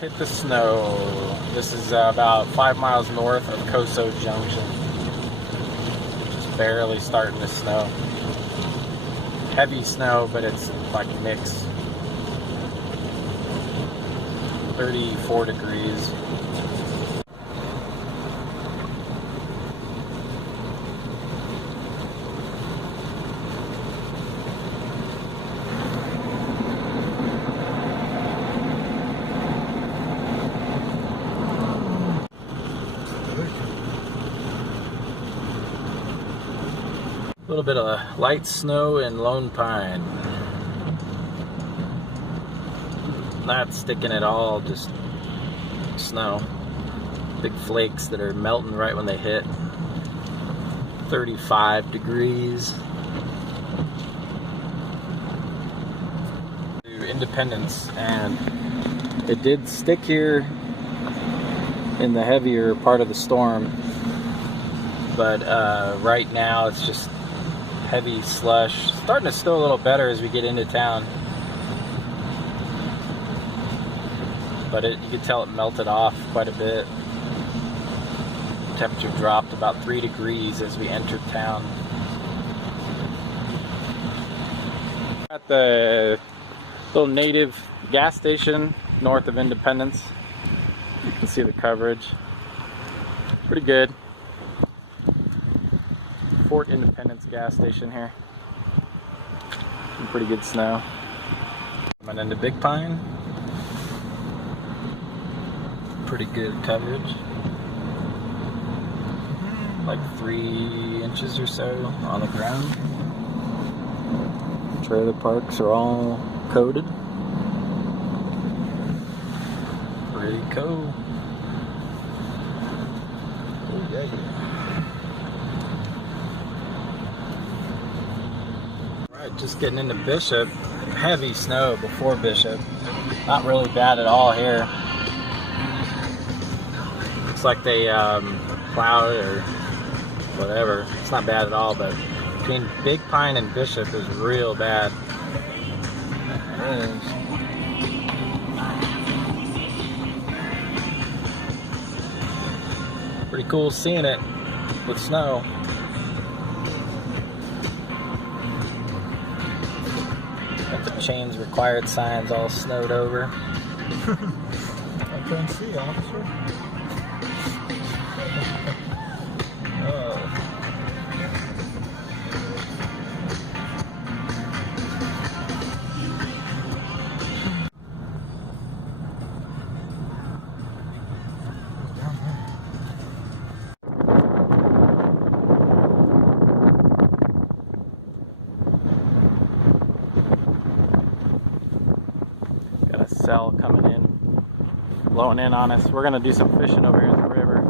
Hit the snow. This is about 5 miles north of Coso Junction. Just barely starting to snow. Heavy snow, but it's like mixed. 34 degrees. A little bit of light snow in Lone Pine. Not sticking at all, just snow. Big flakes that are melting right when they hit. 35 degrees. To Independence, and it did stick here in the heavier part of the storm, but right now it's just heavy slush. Starting to snow a little better as we get into town, but you can tell it melted off quite a bit. Temperature dropped about 3 degrees as we entered town. At the little native gas station north of Independence. You can see the coverage. Pretty good. Fort Independence gas station here. Some pretty good snow. Coming into Big Pine. Pretty good coverage. Like 3 inches or so on the ground. Trailer parks are all coated. Pretty cool. Oh yeah. Just getting into Bishop. Heavy snow before Bishop. Not really bad at all here. Looks like they plowed or whatever. It's not bad at all, but between Big Pine and Bishop is real bad. It is. Pretty cool seeing it with snow. Chains required signs all snowed over. I can't see, officer. Cell coming in, blowing in on us. We're gonna do some fishing over here in the river.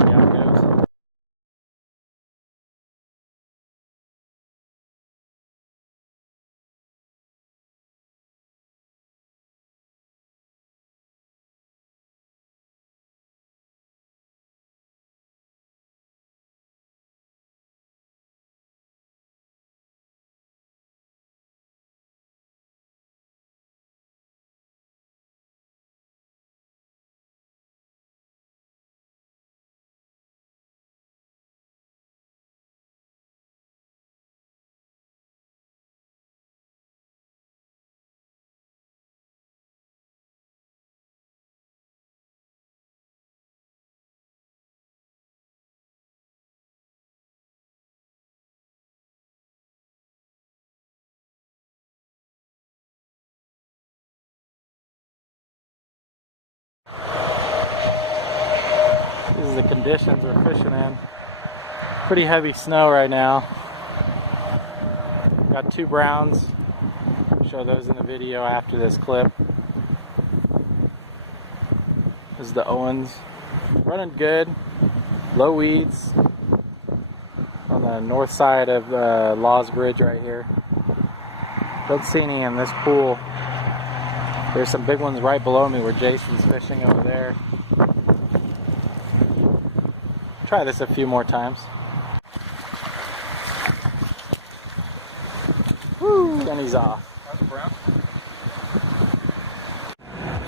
See how it goes. These are the conditions we're fishing in. Pretty heavy snow right now. Got 2 browns. Show those in the video after this clip. This is the Owens. Running good. Low weeds on the north side of Laws Bridge right here. Don't see any in this pool. There's some big ones right below me where Jason's fishing over there. Try this a few more times. Woo! And he's off. That's brown.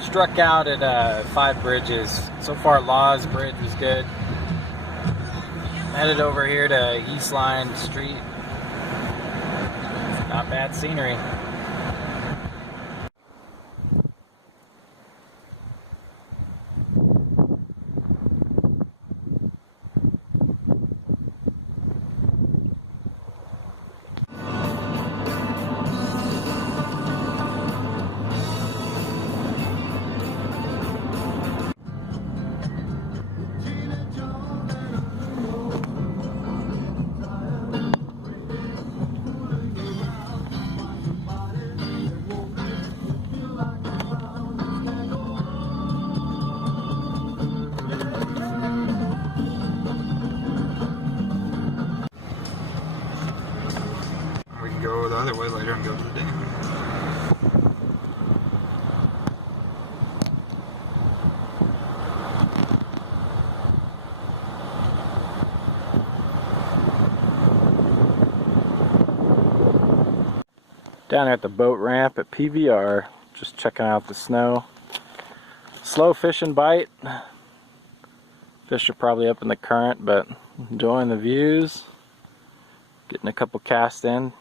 Struck out at 5 bridges. So far, Laws Bridge was good. Headed over here to East Line Street. Not bad scenery. We can go the other way later and go to the dam. Down here at the boat ramp at PVR, just checking out the snow. Slow fishing bite. Fish are probably up in the current, but enjoying the views. Getting a couple casts in.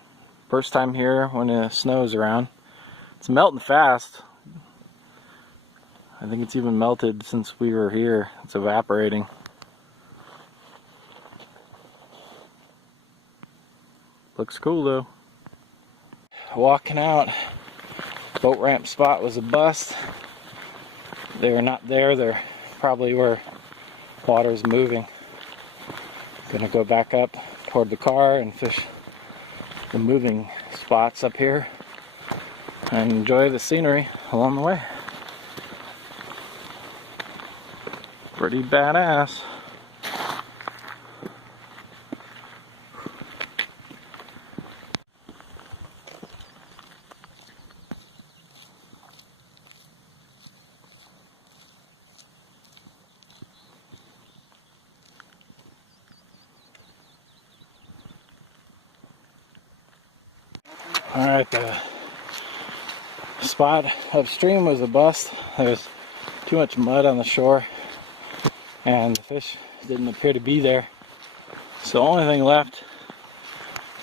First time here when the snow's around. It's melting fast. I think it's even melted since we were here. It's evaporating. Looks cool though. Walking out, boat ramp spot was a bust. They were not there. They're probably where water's moving. Gonna go back up toward the car and fish the moving spots up here and enjoy the scenery along the way. Pretty badass. Alright, the spot upstream was a bust. There was too much mud on the shore and the fish didn't appear to be there. So the only thing left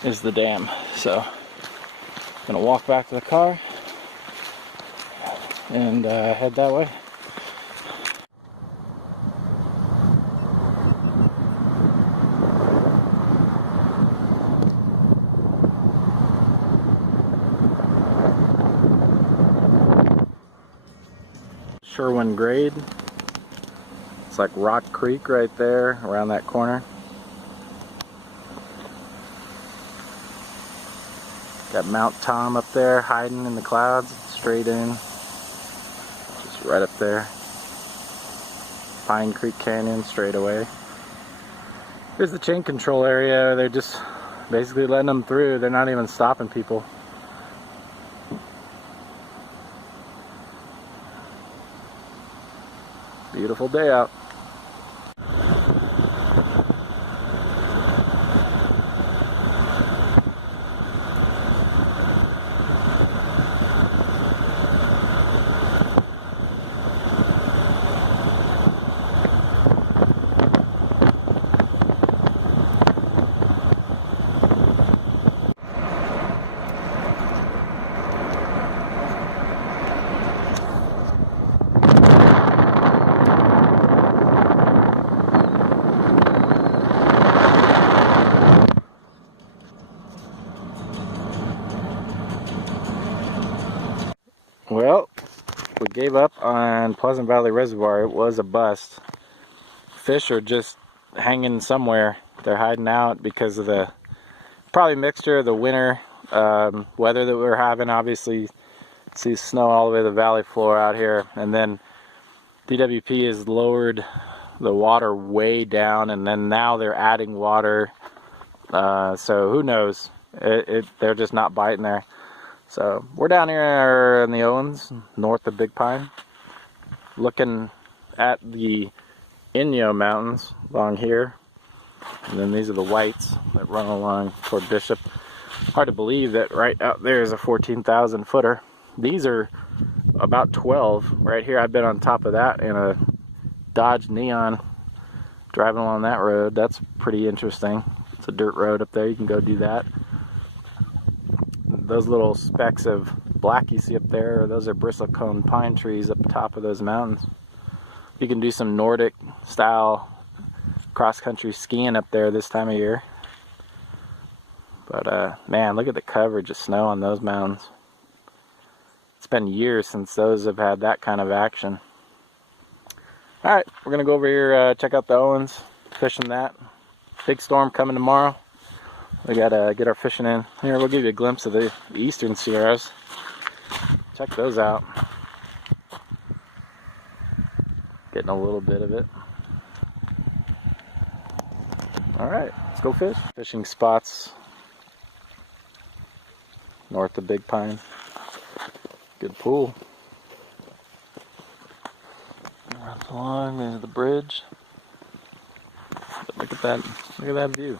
is the dam. So I'm gonna walk back to the car and head that way. Sherwin grade. It's like Rock Creek right there around that corner. Got Mount Tom up there hiding in the clouds, straight in, just right up there. Pine Creek Canyon straight away. Here's the chain control area. They're just basically letting them through. They're not even stopping people. Beautiful day out. Well, we gave up on Pleasant Valley Reservoir. It was a bust. Fish are just hanging somewhere. They're hiding out because of the probably mixture of the winter weather that we're having. Obviously, see snow all the way to the valley floor out here, and then DWP has lowered the water way down, and then now they're adding water. So who knows? They're just not biting there. So we're down here in the Owens, north of Big Pine, looking at the Inyo Mountains along here. And then these are the whites that run along toward Bishop. Hard to believe that right out there is a 14,000 footer. These are about 12. Right here, I've been on top of that in a Dodge Neon, driving along that road. That's pretty interesting. It's a dirt road up there. You can go do that. Those little specks of black you see up there, those are bristlecone pine trees up top of those mountains. You can do some Nordic style cross-country skiing up there this time of year. But man, look at the coverage of snow on those mountains. It's been years since those have had that kind of action. Alright, we're gonna go over here, check out the Owens, fishing that. Big storm coming tomorrow. We gotta get our fishing in. Here, we'll give you a glimpse of the eastern Sierras. Check those out. Getting a little bit of it. Alright, let's go fish. Fishing spots north of Big Pine. Good pool. Runs along, there's the bridge. But look at that view.